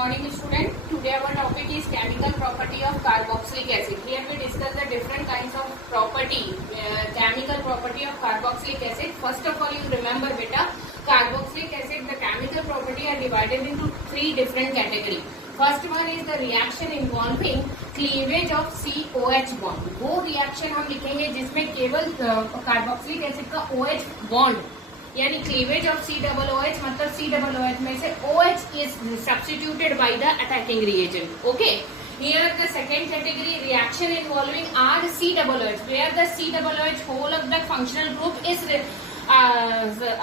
morning student. Today our topic is chemical property of carboxylic acid. Here we discuss the different kinds of property, chemical property of carboxylic acid. First of all, you remember beta, carboxylic acid, the chemical property are divided into three different categories. First one is the reaction involving cleavage of COH bond. वो reaction हम लिखेंगे जिसमें केवल carboxylic acid का OH bond यानी cleavage of COOH मतलब COOH में से OH is substituted by the attacking reagent. Okay. Here the second category reaction involving RCOOH where the COOH whole of the functional group is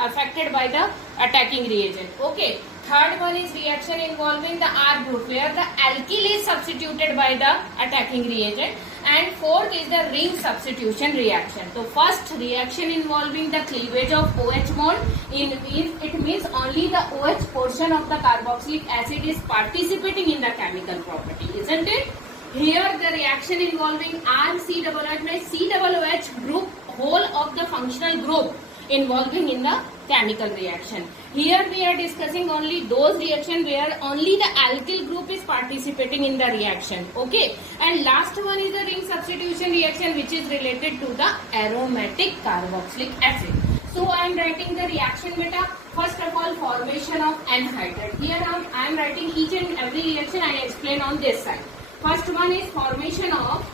affected by the attacking reagent. Okay. Third one is reaction involving the R group where the alkyl is substituted by the attacking reagent. And fourth is the ring substitution reaction. So first reaction involving the cleavage of OH bond it means only the OH portion of the carboxylic acid is participating in the chemical property, isn't it? Here the reaction involving RCOOH means COOH group whole of the functional group involving in the chemical reaction. Here we are discussing only those reactions where only the alkyl group is participating in the reaction. Okay. And last one is the ring substitution reaction which is related to the aromatic carboxylic acid. So I am writing the reaction beta. First of all, formation of anhydride. Here I am writing each and every reaction I explain on this side. First one is formation of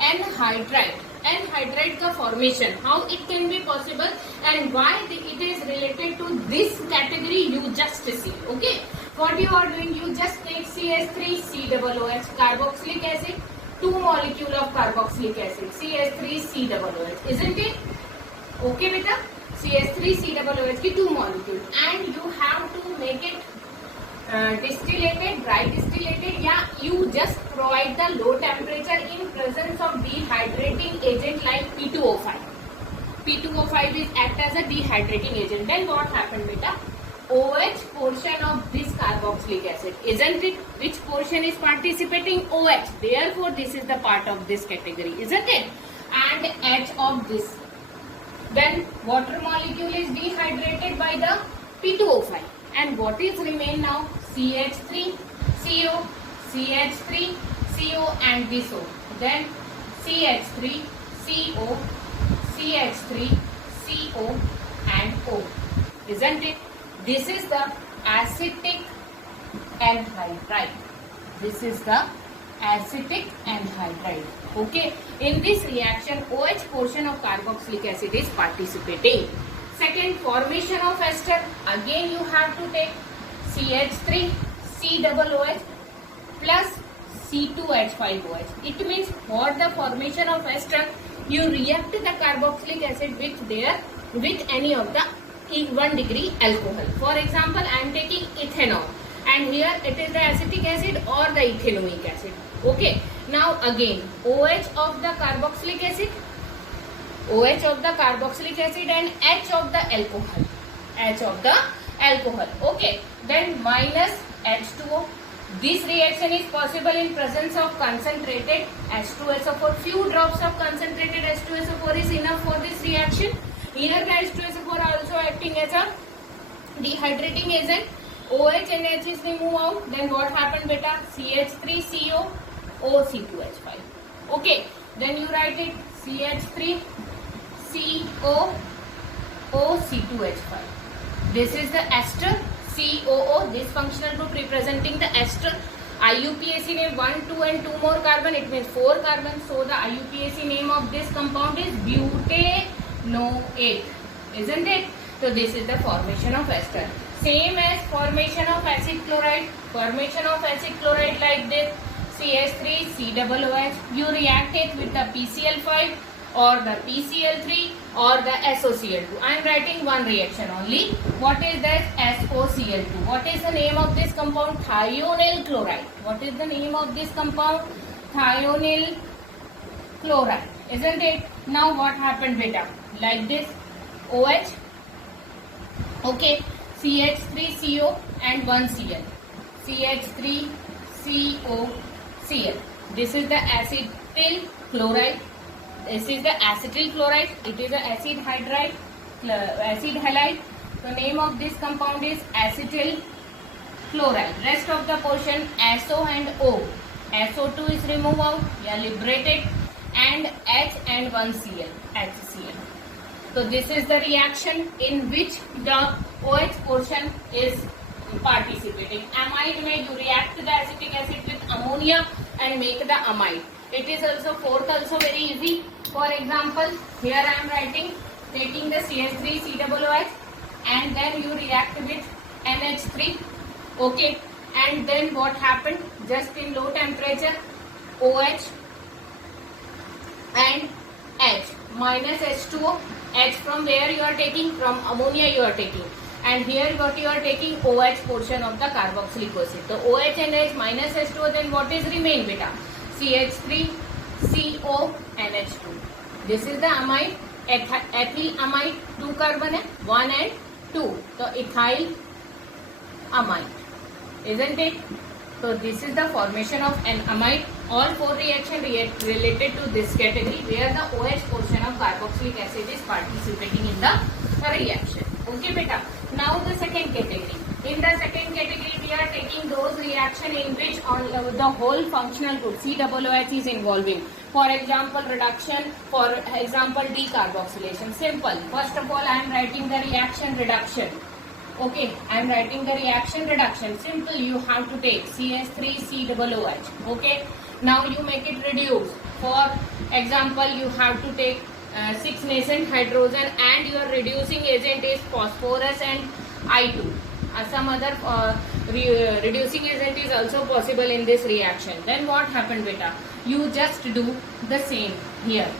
anhydride. Anhydride का formation, how it can be possible and why it is related to this category you just see. Okay, what you are doing, you just take CH3COOH carboxylic acid, two molecule of carboxylic acid CH3COOH, isn't it? Okay beta, CH3COOH की two molecule and you have to make it distillated, dry distillated, या you just provide the low temperature in presence of dehydrating agent like P2O5. P2O5 is act as a dehydrating agent. Then what happened beta? OH portion of this carboxylic acid, isn't it? Which portion is participating? OH. Therefore, this is the part of this category, isn't it? And H of this. Then water molecule is dehydrated by the P2O5. And what is remain now? CH3CO, CH3CO and this O. Then CH3CO, CH3CO and O. Isn't it? This is the acetic anhydride. This is the acetic anhydride. Okay. In this reaction, OH portion of carboxylic acid is participating. Second, formation of ester. Again, you have to take CH3COOH plus C2H5OH. It means for the formation of ester, you react the carboxylic acid with any of the 1 degree alcohol. For example, I am taking ethanol, and here it is the acetic acid or the ethanoic acid. Okay. Now again, OH of the carboxylic acid. OH of the carboxylic acid and H of the alcohol. H of the alcohol. Okay. Then minus H2O. This reaction is possible in presence of concentrated H2SO4. Few drops of concentrated H2SO4 is enough for this reaction. Here the H2SO4 also acting as a dehydrating agent. OH and H is removed out. Then what happened beta? CH3CO, OC2H5. Okay. Then you write it CH3 CO, OC2H5. This is the ester COO. This functional group representing the ester. IUPAC name 1, 2 and 2 more carbon. It means 4 carbon. So the IUPAC name of this compound is butanoate. Isn't it? So this is the formation of ester. Same as formation of acid chloride. Formation of acid chloride like this. CH3COOH. You react it with the PCl5 or the PCl3 or the SOCl2. I am writing one reaction only. What is that? SOCl2. What is the name of this compound? Thionyl chloride. What is the name of this compound? Thionyl chloride. Isn't it? Now what happened beta? Like this. OH. Okay. CH3CO and 1 Cl. CH3CO Cl. This is the acetyl chloride. This is the acetyl chloride. It is the acid halide. The name of this compound is acetyl chloride. Rest of the portion SO and O. SO2 is removed out, liberated, and H and 1Cl, HCl. So this is the reaction in which the OH portion is participating. Amide में you react the acetic acid with ammonia and make the amide. It is also fourth also very easy. For example, here I am writing, taking the CH3 COOH and then you react with NH3. Okay, and then what happened? Just in low temperature, OH and H minus H2O. H from where you are taking? From ammonia you are taking. And here what you are taking? OH portion of the carboxylic acid. So OH and H minus H2O, then what is remain beta? CH3, CO, NH2. This is the amide. Ethyl amide 2 carbon है, 1 and 2. So ethyl amide, isn't it? So this is the formation of an amide. All four reactions related to this category where the OH portion of carboxylic acid is participating in the reaction. Okay, beta. Now the second category. In the second category, we are taking those reactions in which the whole functional group COOH is involving. For example, reduction. For example, decarboxylation. Simple. First of all, I am writing the reaction reduction. Okay, I am writing the reaction reduction. Simple. You have to take CH3 COOH. Okay. Now you make it reduce. For example, you have to take 6 nascent hydrogen and your reducing agent is phosphorus and I2. Some other reducing agent is also possible in this reaction. Then what happened, beta? You just do the same here.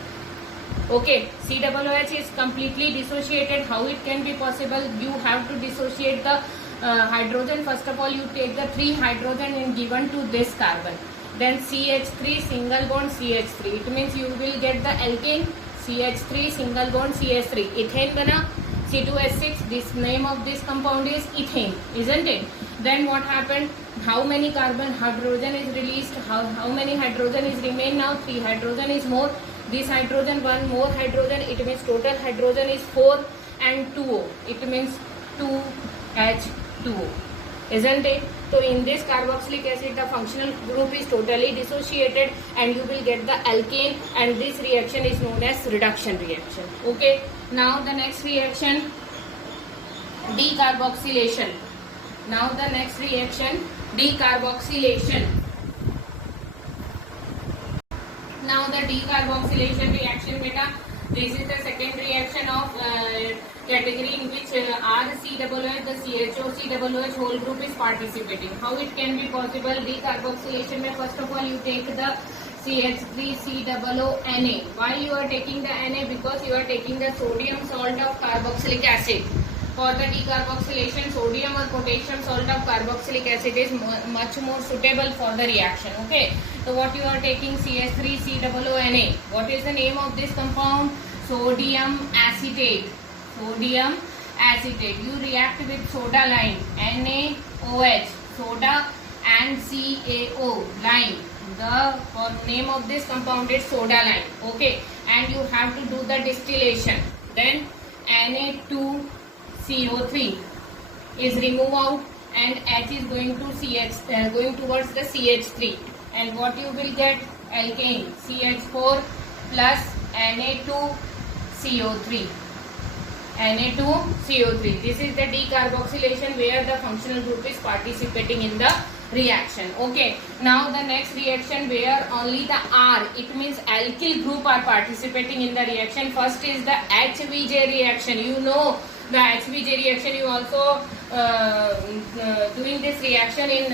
Okay, COOH is completely dissociated. How it can be possible? You have to dissociate the hydrogen. First of all, you take the 3 hydrogen and given to this carbon. Then CH3 single bond CH3. It means you will get the alkane CH3 single bond CH3. Ethane bana C2H6. This name of this compound is ethane, isn't it? Then what happened? How many carbon hydrogen is released? How many hydrogen is remain now? 3 hydrogen is more. This hydrogen, 1 more hydrogen. It means total hydrogen is 4 and 2O. It means 2H2O. Isn't it? So in this carboxylic acid, the functional group is totally dissociated and you will get the alkane, and this reaction is known as reduction reaction. Okay. Now the next reaction, decarboxylation. Now the next reaction, decarboxylation. Now the decarboxylation reaction, beta. This is the second reaction of category in which RCOOH, the CHO-COOH whole group is participating. How it can be possible? Decarboxylation mein first of all you take the CH3COONA. Why you are taking the Na? Because you are taking the sodium salt of carboxylic acid. For the decarboxylation, sodium or potassium salt of carboxylic acid is much more suitable for the reaction. Okay. So what you are taking? CH3COONA. What is the name of this compound? Sodium acetate. Sodium acetate. You react with soda lime. NaOH. Soda and CaO. Lime. The name of this compound is soda lime. Okay. And you have to do the distillation. Then Na2CO3 is removed out and H is going to going towards the CH3. And what you will get? Alkane CH4 plus Na2CO3. Na2CO3. This is the decarboxylation where the functional group is participating in the reaction. Okay. Now the next reaction where only the R, it means alkyl group are participating in the reaction. First is the HVJ reaction. You know the HVJ reaction. You also doing this reaction in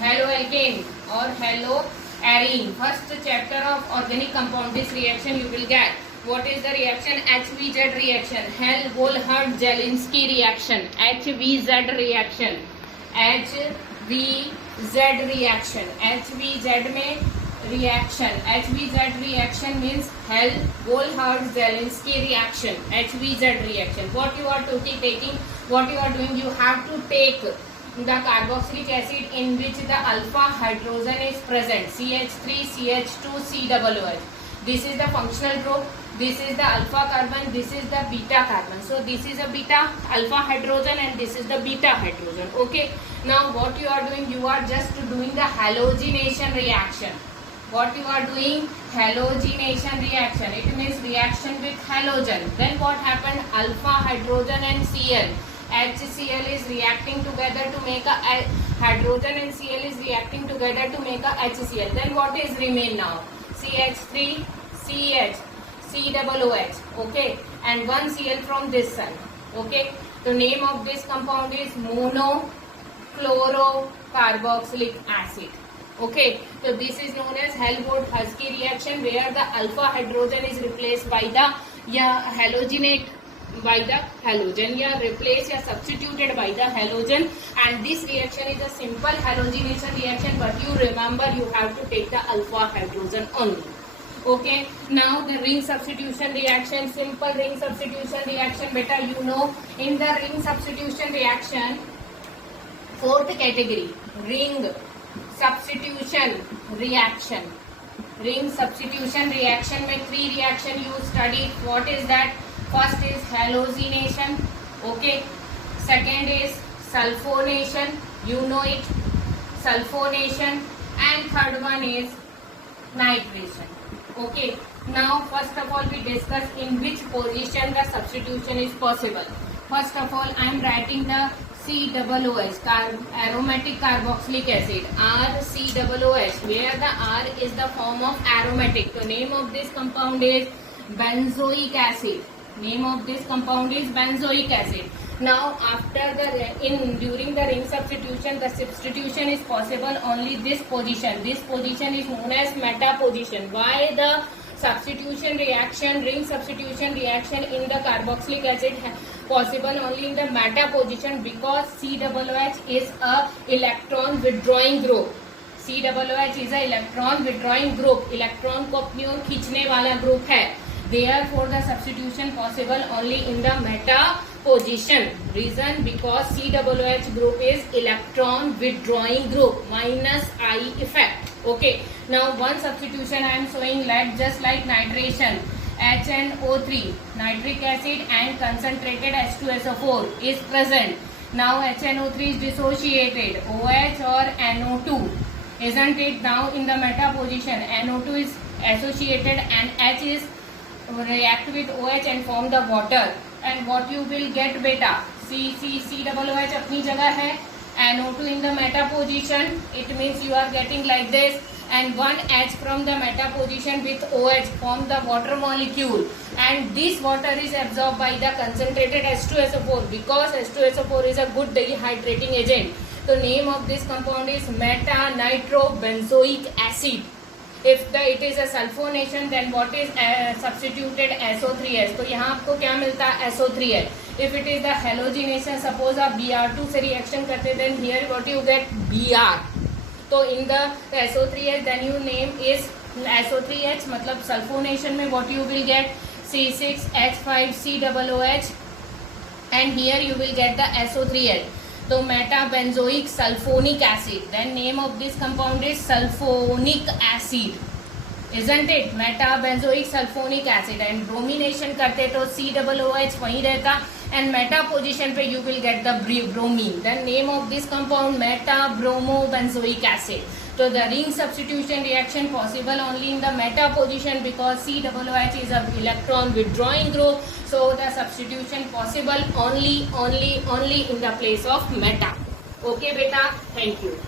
haloalkane or haloarine. First chapter of organic compound. This reaction you will get. What is the reaction? HVZ reaction. Hell-Volhard-Zelinsky reaction. HVZ reaction. HVZ reaction. HVZ में reaction. HVZ reaction means Hell-Volhard-Zelinsky reaction. HVZ reaction. What you are taking? What you are doing? You have to take the carboxylic acid in which the alpha hydrogen is present. CH3, CH2, COOH. This is the functional group. This is the alpha carbon, this is the beta carbon. So this is a beta alpha hydrogen and this is the beta hydrogen. Okay. Now what you are doing? You are just doing the halogenation reaction. What you are doing? Halogenation reaction. It means reaction with halogen. Then what happened? Alpha hydrogen and Cl. HCl is reacting together to make a hydrogen and Cl is reacting together to make a HCl. Then what is remain now? CH3, CH, COOH. Okay, and one Cl from this side. Okay, the name of this compound is monochlorocarboxylic acid. Okay, so this is known as Helmholtz-Husky reaction, where the alpha hydrogen is replaced by the halogenate by the halogen, replaced or substituted by the halogen, and this reaction is a simple halogenation reaction, but you remember you have to take the alpha hydrogen only. Okay, now the ring substitution reaction, simple ring substitution reaction. Beta, you know, in the ring substitution reaction, fourth category, ring substitution reaction. Ring substitution reaction में 3 reaction you studied. What is that? First is halogenation. Okay. Second is sulfonation. You know it. Sulfonation. And third one is nitration. Okay. Now first of all we discuss in which position the substitution is possible. First of all I am writing the COOH, aromatic carboxylic acid, RCOOH, where the R is the form of aromatic. The name of this compound is benzoic acid. Name of this compound is benzoic acid. Now after during the ring substitution, the substitution is possible only this position. This position is known as meta position. Why the substitution reaction, ring substitution reaction in the carboxylic acid possible only in the meta position? Because COOH is a electron withdrawing group. COOH is a electron withdrawing group. Electron को अपनी ओर खींचने वाला group है. Therefore the substitution possible only in the meta position. Reason? Because COOH group is electron withdrawing group, minus I effect. Okay. Now one substitution I am showing just like nitration. HNO3, nitric acid and concentrated H2SO4 is present. Now HNO3 is dissociated, OH or NO2, isn't it? Now in the meta position, NO2 is associated and H is react with OH and form the water. And what you will get beta? COOH अपनी जगह है, NO2 in the meta position. It means you are getting like this. And one H from the meta position with OH form the water molecule, and this water is absorbed by the concentrated H2SO4 because H2SO4 is a good dehydrating agent. The name of this compound is meta-nitrobenzoic acid. If it is a sulfonation, then what is substituted SO3H? तो यहाँ आपको क्या मिलता है? SO3H. If it is the halogenation, suppose आप Br2 से reaction करते, then here what you get? Br. तो in the SO3H, then your name is SO3H, मतलब sulfonation में what you will get? C6H5COOH, and here you will get the SO3H. So metabenzoic sulfonic acid. Then name of this compound is sulfonic acid, isn't it? Metabenzoic sulfonic acid. And bromination करते तो COOH वहीं रहता, and meta position पे you will get the bromine. Then name of this compound meta-bromobenzoic acid. So the ring substitution reaction possible only in the meta position because COOH is a electron withdrawing group. So the substitution possible only in the place of meta. Okay beta, thank you.